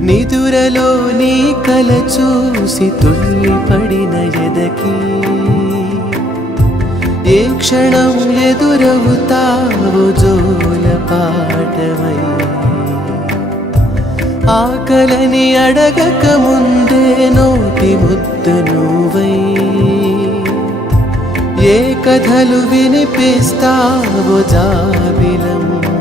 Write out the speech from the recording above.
నిదురలో నీ కల చూసి తుల్లి పడిన ఎదకి. ఏ క్షణం ఎదురవుతావు జోల పాటవై. ఆకలని అడగక ముందే నోటి ముద్దు నువ్వై. ఏ కథలు వినిపిస్తావో జాబిలమ్మ